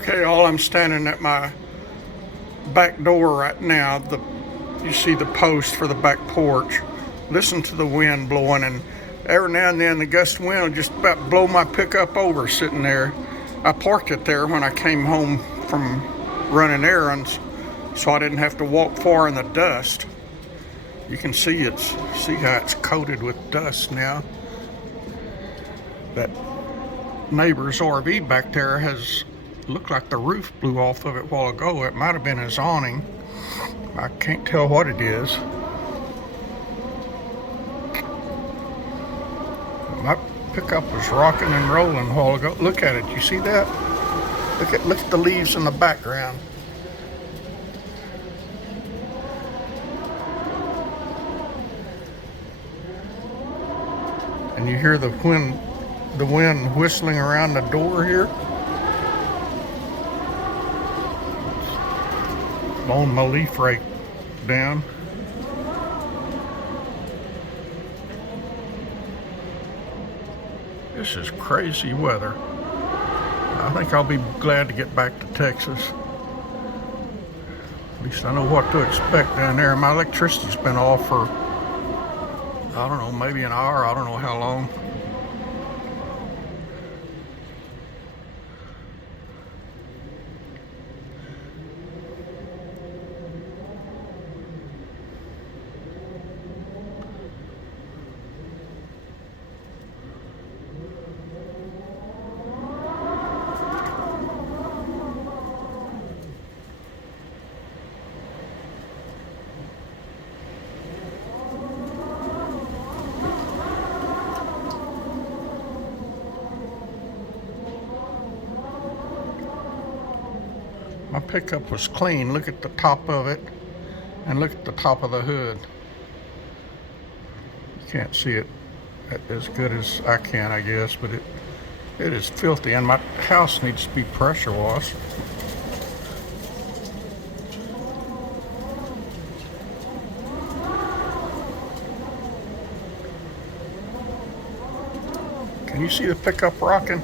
Okay, all I'm standing at my back door right now. You see the post for the back porch. Listen to the wind blowing, and every now and then the gust of wind will just about blow my pickup over sitting there. I parked it there when I came home from running errands, so I didn't have to walk far in the dust. You can see how it's coated with dust now. That neighbor's RV back there looked like the roof blew off of it a while ago. It might have been his awning. I can't tell what it is. My pickup was rocking and rolling a while ago. Look at it. You see that? Look at the leaves in the background. And you hear the wind whistling around the door here. Blowing my leaf rake down. This is crazy weather. I think I'll be glad to get back to Texas. At least I know what to expect down there. My electricity's been off for, I don't know, maybe an hour. I don't know how long. My pickup was clean. Look at the top of it, and look at the top of the hood. You can't see it as good as I can, I guess, but it is filthy, and my house needs to be pressure washed. Can you see the pickup rocking?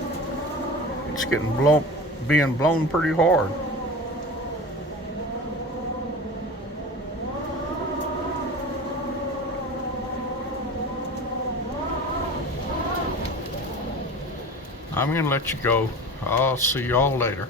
It's being blown pretty hard. I'm gonna let you go. I'll see y'all later.